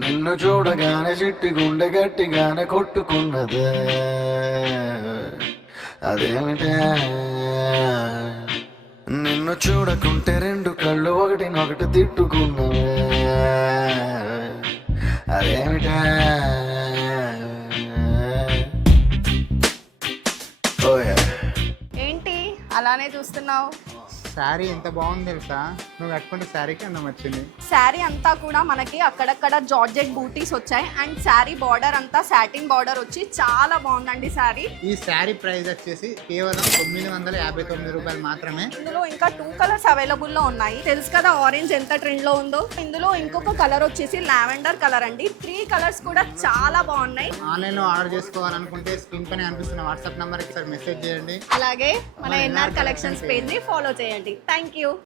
నిన్ను చూడగానే చిట్టి గుండె గట్టిగానే కొట్టుకున్నదే, అదేమిటే? నిన్ను చూడకుంటే రెండు కళ్ళు ఒకటినొకటి తిట్టుకున్నవే, అదేమిటే? ఓయ్ ఏంటి అలానే చూస్తున్నావు? శారీ ఎంత బాగుంది తెలుసా? నువ్వు కట్టుకుంటే శారీకి అందం వచ్చింది. శారీ అంతా కూడా మనకి అక్కడక్కడ జార్జెట్ బూటీస్ వచ్చాయి అండ్ శారీ బార్డర్ అంతా సాటిన్ బార్డర్ వచ్చి చాలా బాగుందండి శారీ. ఈ శారీ ప్రైస్ వచ్చేసి కేవలం 959 రూపాయలు మాత్రమే. ఇందులో ఇంకా 2 కలర్స్ అవైలబుల్ లో ఉన్నాయి. తెలుసు కదా ఆరెంజ్ ఎంత ట్రెండ్ లో ఉందో. ఇందులో ఇంకొక కలర్ వచ్చేసి లావెండర్ కలర్ అండి. 3 కలర్స్ కూడా చాలా బాగున్నాయి. ఆన్లైన్ లో ఆర్డర్ చేసుకోవాలనుకుంటే స్క్రీన్ పైన అనిపిస్తున్న వాట్సాప్ నంబర్ కి మెసేజ్ చేయండి. అలాగే మన ఎన్ఆర్ కలెక్షన్స్ పేజ్ ని ఫాలో చేయండి. Thank you.